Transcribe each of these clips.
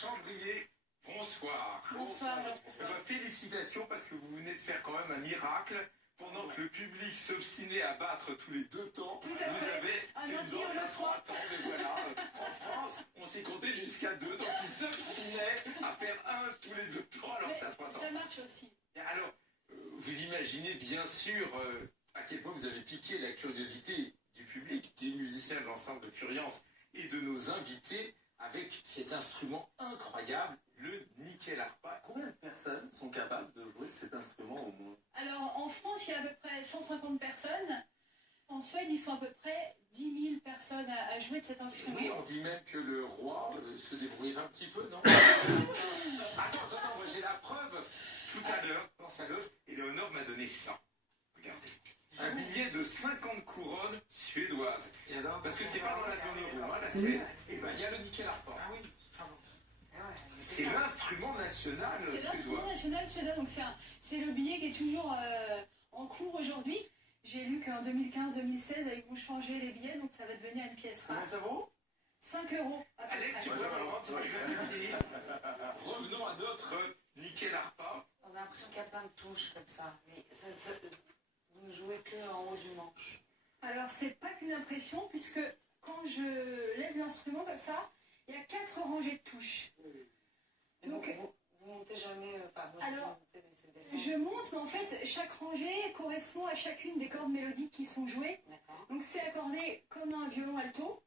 Chambrier, bonsoir. Bonsoir. Félicitations parce que vous venez de faire quand même un miracle. Pendant que le public s'obstinait à battre tous les 2 temps, vous avez fait une danse à 3 temps. Mais voilà, en France, on s'est compté jusqu'à 2, donc ils s'obstinaient à faire 1 tous les 2 temps, alors c'est à 3 temps. Ça marche aussi. Alors, vous imaginez bien sûr à quel point vous avez piqué la curiosité du public, des musiciens de l'ensemble de Furiance et de nos invités avec cet instrument incroyable, le nickel harpa. Combien de personnes sont capables de jouer cet instrument au monde? Alors, en France, il y a à peu près 150 personnes. En Suède, ils sont à peu près 10 000 personnes à jouer de cet instrument. Oui, on dit même que le roi se débrouillerait un petit peu, non? Attends, moi j'ai la preuve. Tout à l'heure, dans sa loge, Éléonore m'a donné ça. Regardez. Un billet de 50 couronnes suédoises. Et alors, parce que c'est pas dans la zone euro, la Suède. Et ben il y a le nickel harpa. Ah oui, pardon. C'est l'instrument national suédois. C'est l'instrument national suédois, donc c'est le billet qui est toujours en cours aujourd'hui. J'ai lu qu'en 2015-2016, ils vont changer les billets, donc ça va devenir une pièce rare. Combien ça vaut? 5 €. Alex, tu peux le rendre, merci. Revenons à notre nickel harpa. On a l'impression qu'il y a plein de touches comme ça, mais vous ne jouez que en haut du manche. Alors, c'est pas qu'une impression, puisque quand je lève l'instrument comme ça, il y a 4 rangées de touches. Donc, vous montez jamais, alors, je monte, mais en fait, chaque rangée correspond à chacune des cordes mélodiques qui sont jouées. Donc, c'est accordé comme un violon alto.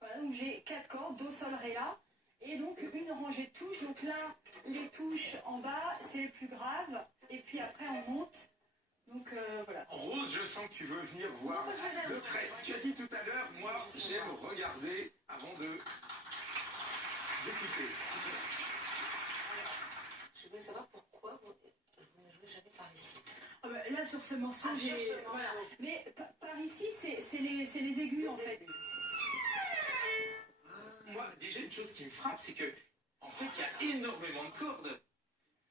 Voilà, donc j'ai 4 cordes, do, sol, ré, la. Et donc, une rangée de touches. Donc là, les touches en bas, c'est les plus graves. Et puis après, on monte. Donc, voilà. Rose, je sens que tu veux venir voir de près. Tu as dit tout à l'heure, moi, j'aime regarder avant d'écouter. Je voulais savoir pourquoi vous ne jouez jamais par ici. Ah bah, là, sur ce morceau, voilà. Mais par ici, c'est les aigus, en fait. Moi, déjà, une chose qui me frappe, c'est que, en fait, il y a énormément de cordes.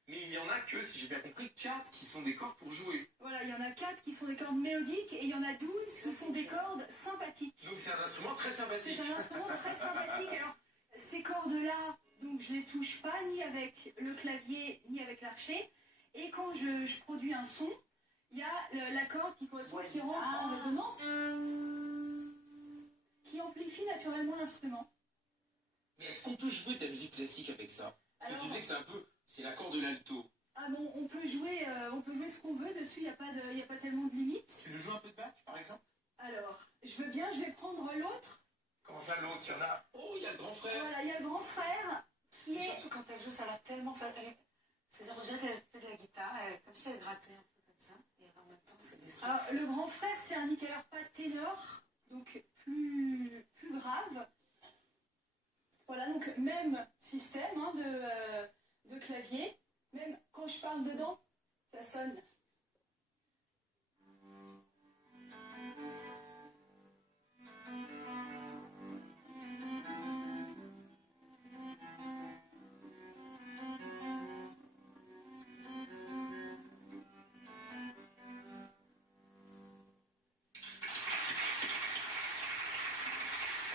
Mais il y en a que, si j'ai bien compris, 4 qui sont des cordes pour jouer. Voilà, il y en a 4 qui sont des cordes mélodiques et il y en a 12 qui sont des cordes sympathiques. Donc c'est un instrument très sympathique. C'est un instrument très sympathique. Alors, ces cordes-là, donc je les touche pas ni avec le clavier ni avec l'archet. Et quand je produis un son, il y a la corde qui correspond, qui rentre en résonance, qui amplifie naturellement l'instrument. Mais est-ce qu'on peut jouer de la musique classique avec ça? Alors, tu disais que c'est l'accord de l'alto. Ah non, on peut jouer ce qu'on veut dessus, il n'y a pas tellement de limites. Tu nous joues un peu de Bach, par exemple? Alors, je veux bien, je vais prendre l'autre. Comment ça, l'autre? Il y en a... Oh, il y a le grand frère. Voilà, il y a le grand frère qui est... Surtout quand elle joue, ça l'a tellement fait... C'est-à-dire, on dirait qu'elle fait de la guitare, comme si elle grattait un peu comme ça, et en même temps, c'est des sons. Alors, le grand frère, c'est un nickel harpa ténor, donc plus grave. Voilà, donc même système de clavier, même quand je parle dedans, ça sonne.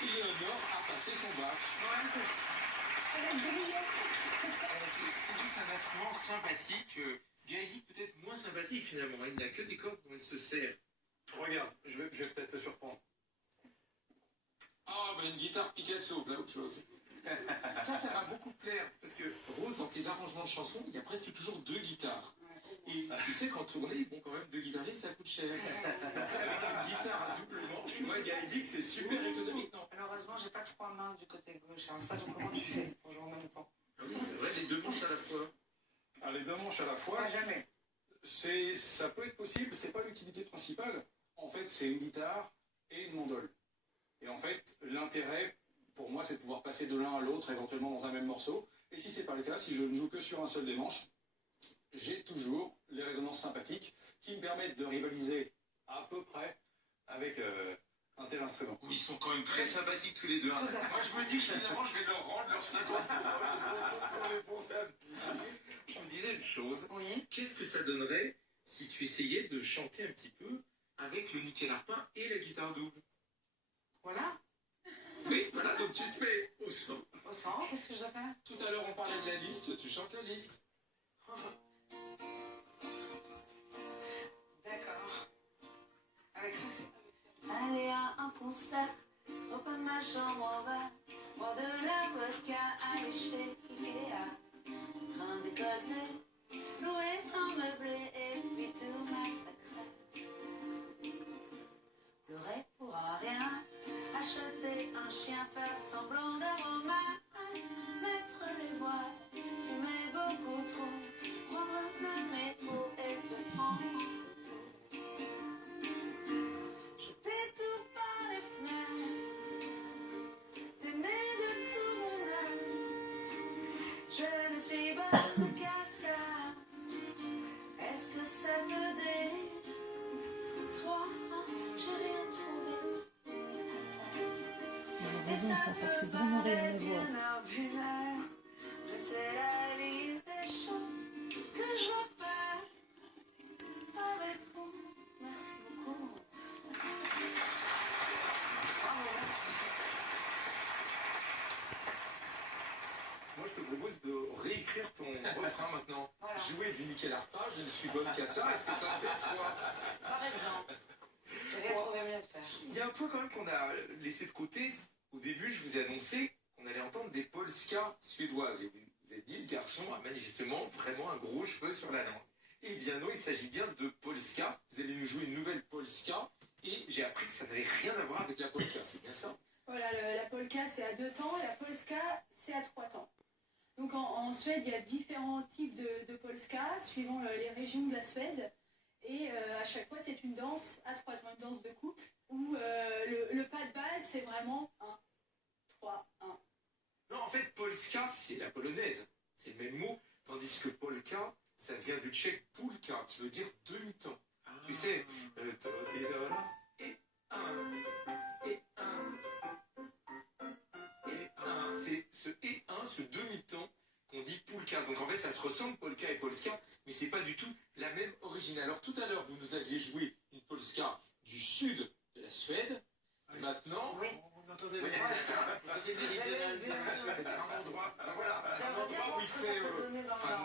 Éléonore a passé son bac. Ouais, c'est ça. C'est un instrument sympathique. Gaëdic peut-être moins sympathique finalement. Il n'a que des cordes dont il se sert. Regarde, je vais peut-être te surprendre. Ah, une guitare Picasso, là, autre chose. Ça va beaucoup plaire. Parce que, Rose, dans tes arrangements de chansons, il y a presque toujours 2 guitares. Et tu sais qu'en tournée, bon, quand même, 2 guitaristes, ça coûte cher. Donc là, avec une guitare à double manche, moi, Gaëdic, c'est super économique, non? Malheureusement, j'ai pas 3 mains du côté gauche. Alors, de toute façon, comment tu fais pour jouer en même temps? Ah oui, c'est vrai, les 2 manches à la fois. Ah, les 2 manches à la fois, Jamais. ça peut être possible, c'est pas l'utilité principale. En fait, c'est une guitare et une mandole. Et en fait, l'intérêt, pour moi, c'est de pouvoir passer de l'un à l'autre, éventuellement dans un même morceau. Et si c'est pas le cas, si je ne joue que sur un seul des manches, j'ai toujours les résonances sympathiques qui me permettent de rivaliser à peu près avec un tel instrument. Ils sont quand même très sympathiques tous les deux. Hein. Moi, je me dis que finalement, je vais leur rendre leurs 50 pour Je me disais une chose. Oui. Qu'est-ce que ça donnerait si tu essayais de chanter un petit peu avec le nickel harpa et la guitare double? Voilà. Oui, voilà, donc tu te mets au son. ressens. Qu'est-ce que je dois faire? Tout à l'heure, on parlait de la liste. Tu chantes la liste. D'accord. Avec ça, c'est pas mieux. Aller à un concert, au pas de ma chambre en bas, boire de la vodka, aller chez Ikea, train décolleté, louer un meublé et puis tout massacrer. Pleurer pour rien, acheter un chien, faire semblant d'avoir mal, mettre les voiles, fumer beaucoup trop, prendre le métro et te prendre en photo. Jeter tout par les fenêtres, t'aimer de tout mon âme. Je ne suis bonne qu'à ça. Est-ce que ça te déçoit? J'ai rien trouvé. La raison, ça porte vraiment rien à voir. Mais c'est la liste des choses que je veux faire avec vous. Merci beaucoup. Moi, je te propose de réécrire ton refrain maintenant. Voilà. Jouer du nickel arpa, je ne suis bonne qu'à ça. Est-ce que ça te déçoit? Par exemple, j'ai rien trouvé mieux de faire. Il y a un point quand même qu'on a laissé de côté. Au début, je vous ai annoncé qu'on allait entendre des polskas suédoises. Et vous êtes dit, ce garçon a manifestement vraiment un gros cheveu sur la langue. Eh bien non, il s'agit bien de polska. Vous allez nous jouer une nouvelle polska. Et j'ai appris que ça n'avait rien à voir avec la polka. C'est bien ça? Voilà, la polka c'est à 2 temps et la polska c'est à 3 temps. Donc en Suède, il y a différents types de polska suivant les régions de la Suède. Et à chaque fois, c'est une danse à 3 temps, une danse de couple, où le pas de base, c'est vraiment 1, 3, 1. Non, en fait, polska, c'est la polonaise. C'est le même mot. Tandis que polka, ça vient du tchèque pulka, qui veut dire demi-temps. Tu sais, et 1, et 1, et 1. C'est ce et 1, ce demi-temps, qu'on dit pulka. Donc en fait, ça se ressemble, polka et polska, mais c'est pas du tout la même origine. Alors tout à l'heure, vous nous aviez joué une polska du sud de la Suède. Et maintenant, Oui. on entendait bien. Vous aviez c'était un endroit, voilà, un endroit où il fait,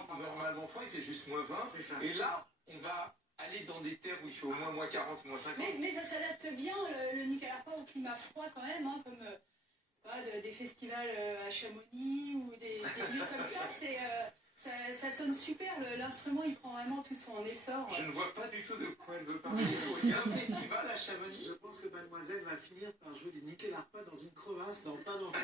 normalement froid, il fait juste -20. Et là, on va aller dans des terres où il fait au moins -40, -50. Mais ça s'adapte bien, le nickel arpa, au climat froid quand même, hein, comme des festivals à Chamonix ou des lieux comme ça. Ça sonne super, l'instrument il prend vraiment tout son essor. Je ne vois pas du tout de quoi elle veut parler. Il y a un festival à Chamonix. Je pense que mademoiselle va finir par jouer du nickel arpa dans une crevasse dans pas longtemps.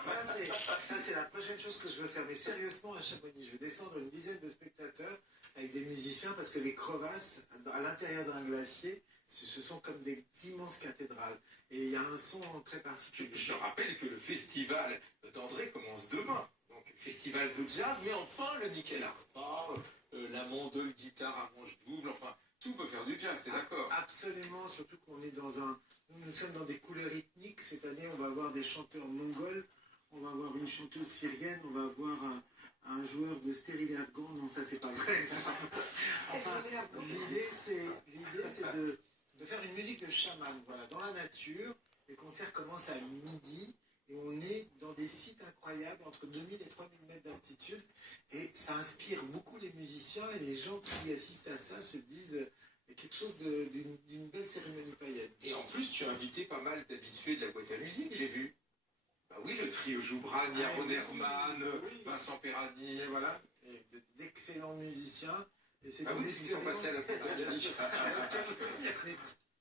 Ça, c'est la prochaine chose que je veux faire. Mais sérieusement, à Chamonix, je vais descendre une dizaine de spectateurs avec des musiciens parce que les crevasses, à l'intérieur d'un glacier, ce sont comme des immenses cathédrales. Et il y a un son très particulier. Je rappelle que le festival d'André commence demain. Donc, festival de jazz, mais enfin le nickel arpa, la mandole guitare à manche double, enfin, tout peut faire du jazz, t'es d'accord? Absolument, surtout qu'on est dans un... Nous sommes dans des couleurs ethniques. Cette année, on va avoir des chanteurs mongols, on va avoir une chanteuse syrienne, on va avoir un joueur de stéril afghan. Non, ça, c'est pas vrai. Enfin, l'idée, c'est de faire une musique de chaman, voilà, dans la nature. Les concerts commencent à midi. Et on est dans des sites incroyables, entre 2000 et 3000 mètres d'altitude. Et ça inspire beaucoup les musiciens et les gens qui assistent à ça se disent il y a quelque chose d'une belle cérémonie païenne. Et en plus, tu as invité pas mal d'habitués de la boîte à musique, j'ai vu. Bah oui, le trio Joubran, Yaron Herman, Vincent Perrani. Et voilà, d'excellents musiciens. Et c'est oui, ils sont passés à la boîte à musique.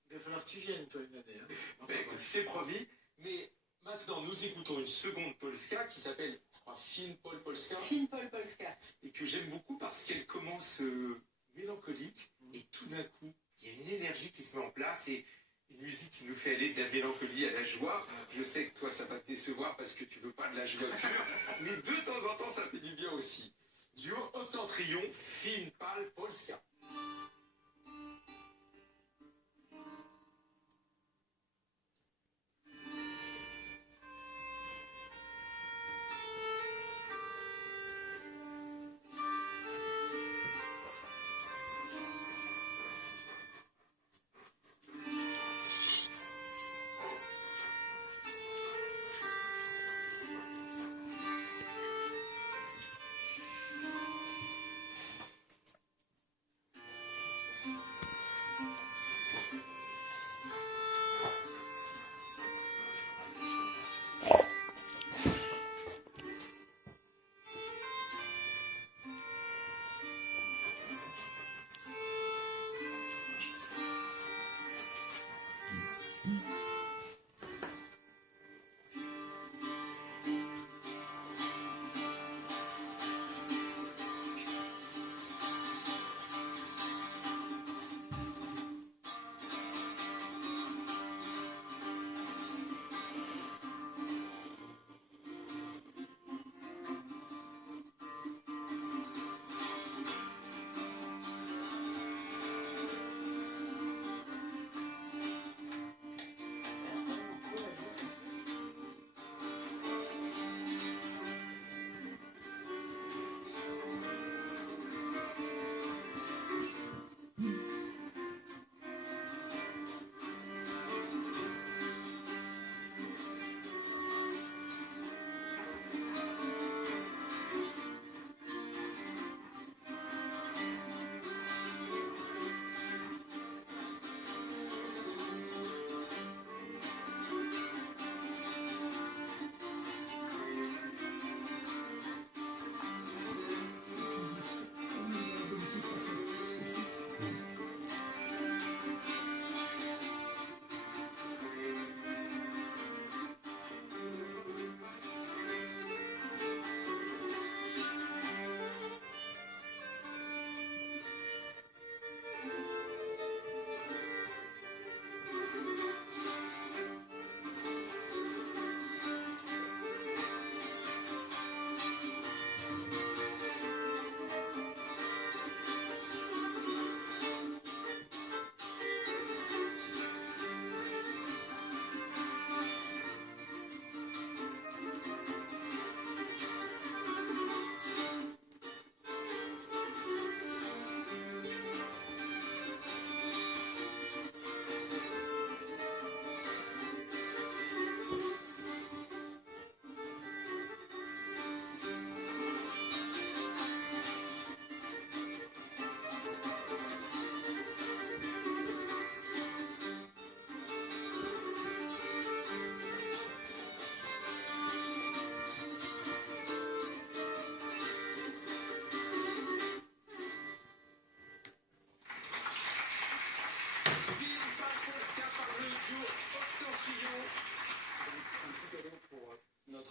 Il va falloir que tu viennes, toi, une année. Hein. Ben, écoute, c'est promis. Mais maintenant, nous écoutons une seconde polska qui s'appelle, je crois, Finn Paul Polska. Finn Paul Polska. Et que j'aime beaucoup parce qu'elle commence mélancolique. Et tout d'un coup, il y a une énergie qui se met en place et une musique qui nous fait aller de la mélancolie à la joie. Je sais que toi, ça va te décevoir parce que tu veux pas de la joie pure. Mais de temps en temps, ça fait du bien aussi. Duo Octentrion, Finn Paul Polska.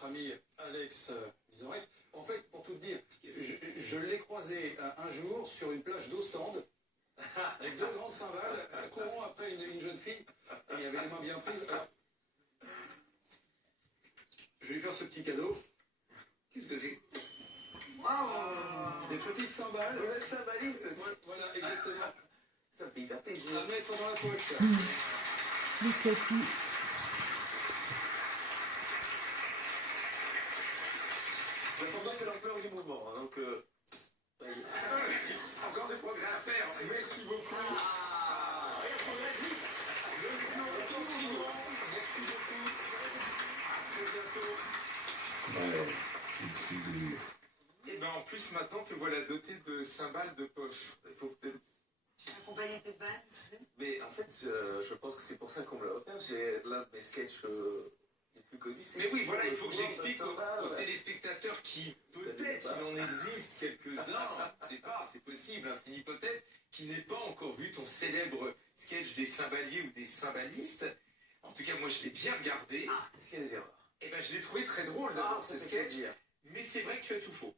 notre ami Alex Vizorek. En fait, pour tout te dire, je l'ai croisé un jour sur une plage d'Ostende, avec 2 grandes cymbales, courant après une jeune fille, et il y avait les mains bien prises. Alors, je vais lui faire ce petit cadeau. Qu'est-ce que c'est? Des petites cymbales. Vous êtes cymbaliste? Voilà, exactement. Ça me fait hyper plaisir. À mettre dans la poche. Les capis. L'important, c'est l'ampleur du mouvement. Hein, donc, encore des progrès à faire. Merci beaucoup. Merci beaucoup. À très bientôt. Et ben en plus, maintenant, te voilà doté de cymbales de poche. Il faut peut-être. Accompagné de balles, tu sais. Mais en fait, je pense que c'est pour ça qu'on me l'a offert. J'ai l'un de mes sketchs les plus connus. Mais oui, voilà, il faut que j'explique aux téléspectateurs qui, peut-être, il en existe quelques-uns, c'est pas, c'est possible, hein, c'est une hypothèse, qui n'ait pas encore vu ton célèbre sketch des cymbaliers ou des cymbalistes. En tout cas, moi, je l'ai bien regardé. Ah, est-ce qu'il y a des erreurs? Eh ben, je l'ai trouvé très drôle d'abord, ce sketch. Mais c'est vrai que tu as tout faux.